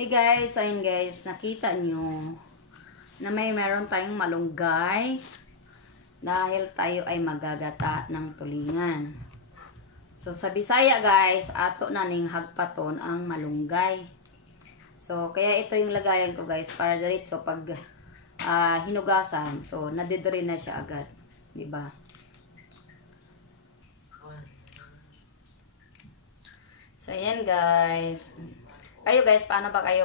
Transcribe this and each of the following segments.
Hey guys, ayun guys, nakita nyo na meron tayong malunggay dahil tayo ay magagata ng tulingan. So sa Bisaya guys, ato na ning hagpaton ang malunggay. So kaya ito yung lagayan ko guys para diretso pag hinugasan. So nadidiri na siya agad, di ba? So ayan guys. Kayo guys, paano ba kayo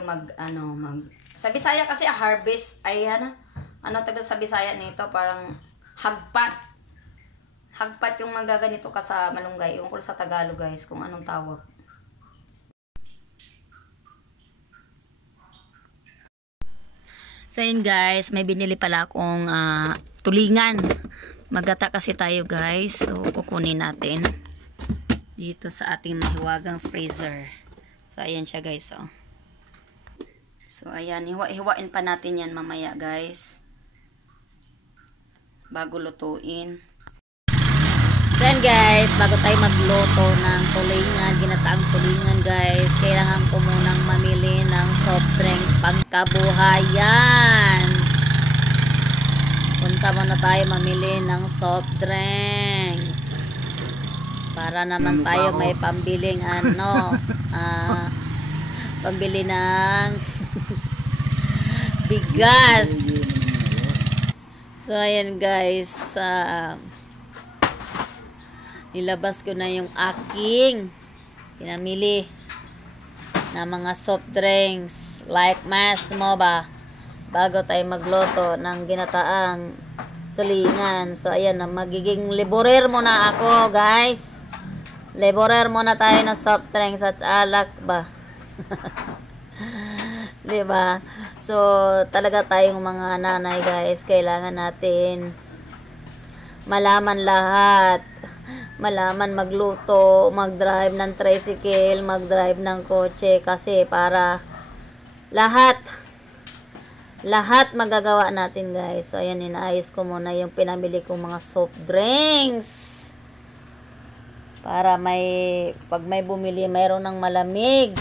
sa Bisaya kasi harvest ay ano taga sa Bisaya nito, parang hagpat. Hagpat yung magaganito ka sa malunggay. Iwan ko sa Tagalog guys kung anong tawag. So yun guys, may binili pala akong tulingan. Magata kasi tayo guys. So kukunin natin dito sa ating mahiwagang freezer. So ayan siya guys, oh. So ayan, hiwain pa natin yan mamaya guys, bago lutuin. So ayan guys, bago tayo magluto ng tulingan, ginataang tulingan guys, kailangan ko munang mamili ng soft drinks pangkabuhayan. Punta muna tayo mamili ng soft drinks para naman tayo may pambiling pambili ng bigas. So ayan guys, nilabas ko na yung aking pinamili na mga soft drinks like Massimo ba, bago tayo magluto ng ginataang tulingan. So ayan na, magiging liborer muna ako guys. Laborer muna tayo ng soft drinks at alak ba. Diba? So talaga tayong mga nanay guys, kailangan natin malaman lahat. Malaman magluto, mag-drive ng tricycle, mag-drive ng kotse, kasi para lahat magagawa natin guys. So ayan, inaayos ko muna yung pinamili kong mga soft drinks para pag may bumili, mayroon ng malamig.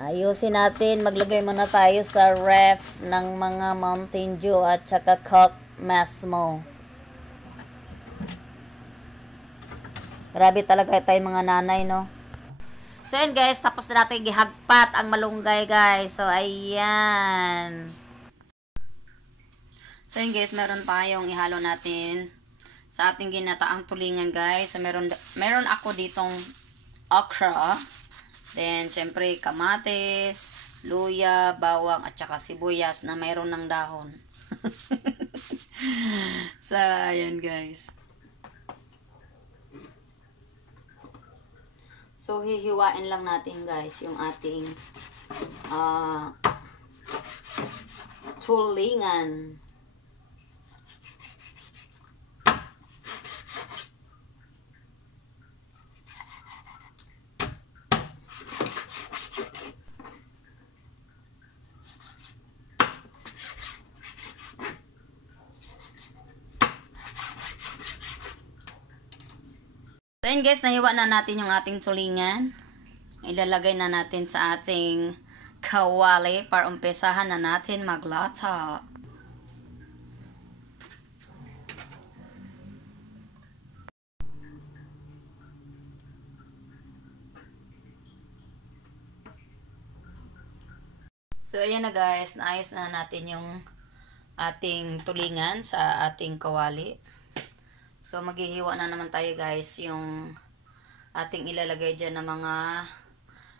Ayusin natin, maglagay muna tayo sa ref ng mga Mountain Dew at saka Coke Massimo. Grabe talaga tayo mga nanay, no? So yun guys, tapos na natin gihagpat ang malunggay guys. So ayan. So yun guys, meron tayong ihalo natin sa ating ginataang tulingan guys. So meron ako ditong okra. Then syempre kamatis, luya, bawang at saka sibuyas na mayroon ng dahon. So ayan guys. So hihiwain lang natin guys yung ating tulingan. So yun guys, nahiwa na natin yung ating tulingan. Ilalagay na natin sa ating kawali para umpisahan na natin maglata. So ayan na guys, naayos na natin yung ating tulingan sa ating kawali. So maghihiwa na naman tayo guys yung ating ilalagay dyan na mga,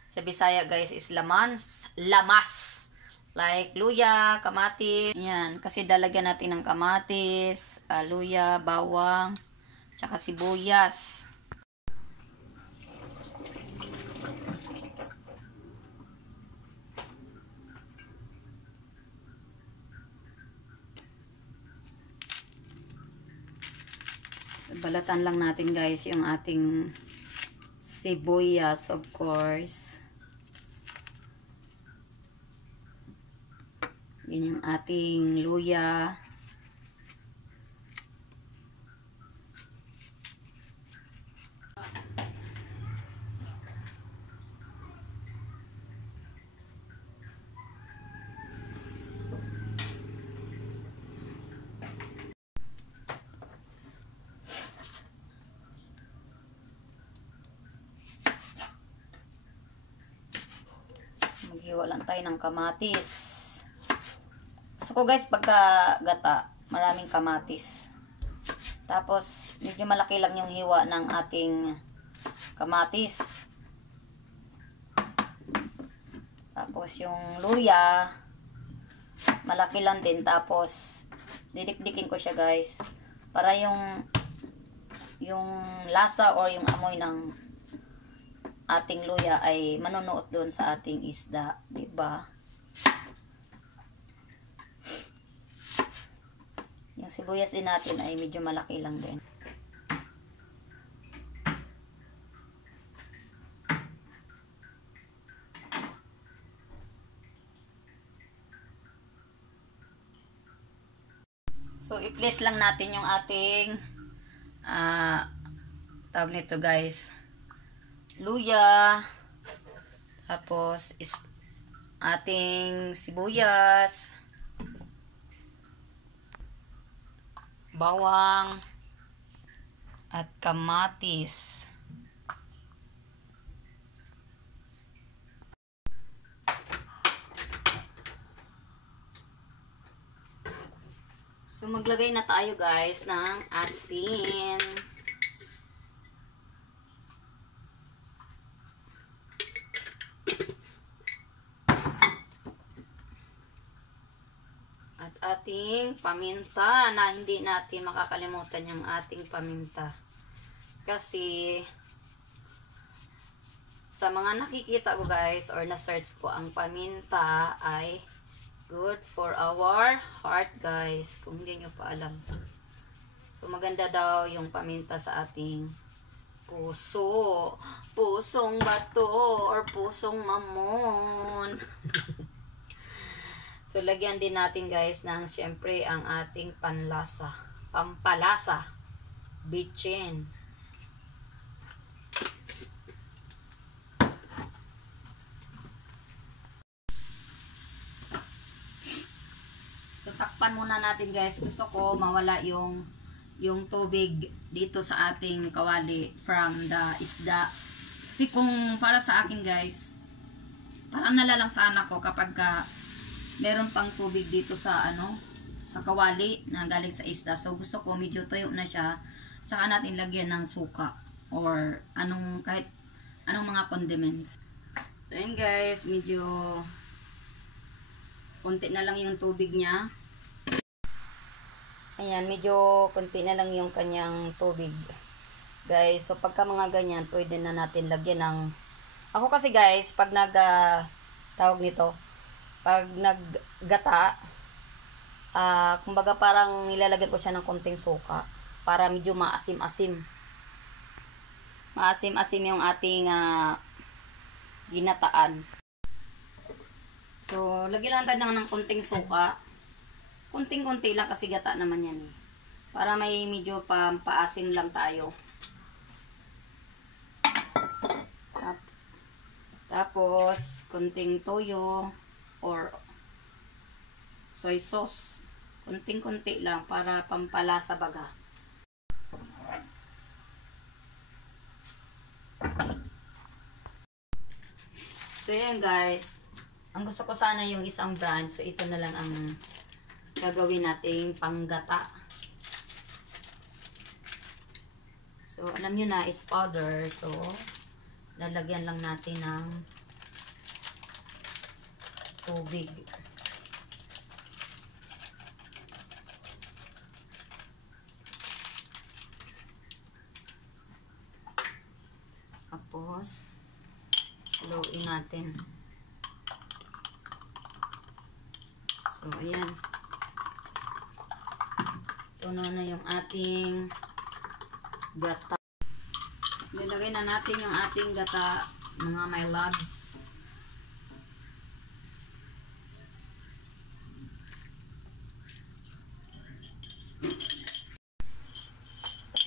sa Bisaya guys is lamas. Like luya, kamatis. Yan, kasi dalagyan natin ng kamatis, luya, bawang, tsaka sibuyas. Balatan lang natin guys yung ating sibuyas, of course. Yan yung ating luya. Maghiwa lang tayo ng kamatis. Gusto ko guys, pagka gata, maraming kamatis. Tapos, medyo malaki lang yung hiwa ng ating kamatis. Tapos, yung luya, malaki lang din. Tapos, didikdikin ko siya guys. Para yung lasa or yung amoy ng ating luya ay manunuot doon sa ating isda, diba? Yung sibuyas din natin ay medyo malaki lang din. So, i-place lang natin yung ating tawag nito guys, luya, tapos ating sibuyas, bawang, at kamatis. So, maglagay na tayo guys ng asin. Ating paminta, na hindi natin makakalimutan yung ating paminta. Kasi sa mga nakikita ko guys or na-search ko, ang paminta ay good for our heart guys. Kung hindi nyo pa alam. So maganda daw yung paminta sa ating puso. Pusong bato or pusong mamon. So, lagyan din natin guys ng syempre ang ating panlasa. Pampalasa. Bitchin. So, takpan muna natin guys. Gusto ko mawala yung tubig dito sa ating kawali from the isda. Kasi kung para sa akin guys, parang nalalang ako kapag meron pang tubig dito sa sa kawali na galing sa isda. So gusto ko medyo tuyo na siya. Tsaka natin lagyan ng suka or kahit anong mga condiments. So yun guys, medyo konti na lang yung tubig niya. Ayan, medyo konti na lang yung kanyang tubig. Guys, so pagka mga ganyan, pwede na natin lagyan ng ako kasi guys, pag tawag nito, pag naggata, kumbaga parang nilalagyan ko siya ng konting suka para medyo maasim-asim. Maasim-asim yung ating ginataan. So, lagyan lang tayo ng konting suka. Konting-konti lang kasi gata naman yan. Para may medyo paasim lang tayo. Tapos, konting toyo or soy sauce. Kunting-kunti lang para pampalasa baga. So, yan guys. Ang gusto ko sana yung isang brand. So, ito na lang ang gagawin nating panggata. So, alam nyo na, is powder. So, lalagyan lang natin ng tubig. Tapos, haluin natin. So, ayan. Tuno na yung ating gata. Nilagay na natin yung ating gata, mga my loves.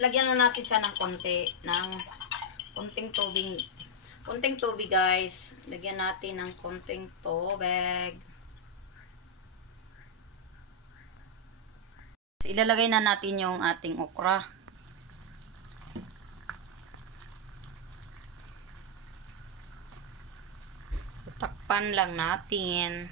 Lagyan na natin siya ng konting tubig guys. Lagyan natin ng konting tubig. So, ilalagay na natin yung ating okra. So, Takpan lang natin.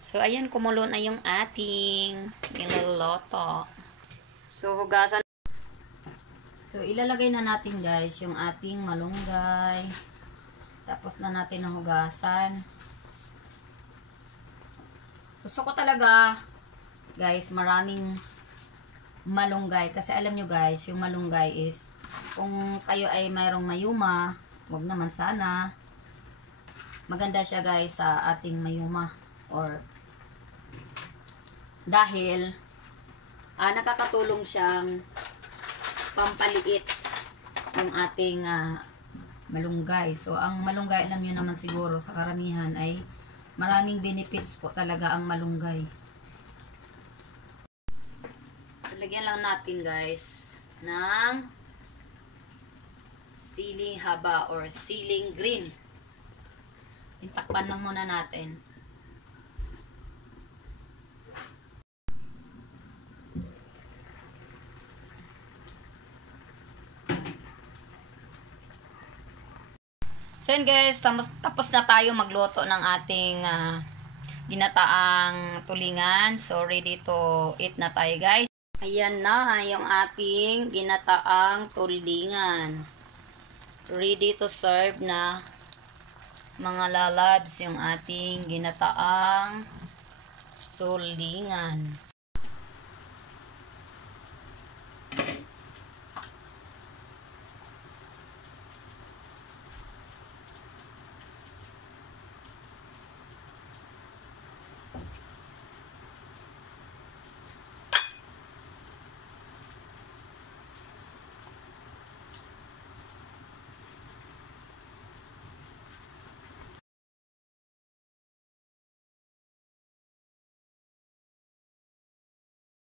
So, ayan, kumulo na yung ating niloloto. So, hugasan. So, ilalagay na natin guys yung ating malunggay. Tapos na natin hugasan. Gusto ko talaga, guys, maraming malunggay. Kasi alam nyo guys, yung malunggay is, kung kayo ay mayroong mayuma, wag naman sana. Maganda siya guys sa ating mayuma. Or dahil nakakatulong siyang pampaliit yung ating malunggay. So ang malunggay, alam niyo naman siguro sa karamihan ay maraming benefits po talaga ang malunggay. Lagyan lang natin guys ng siling haba or siling green. Takpan lang muna natin. So yun guys, tapos na tayo magluto ng ating ginataang tulingan. So ready to eat na tayo guys. Ayan na yung ating ginataang tulingan. Ready to serve na mga lalabs yung ating ginataang tulingan.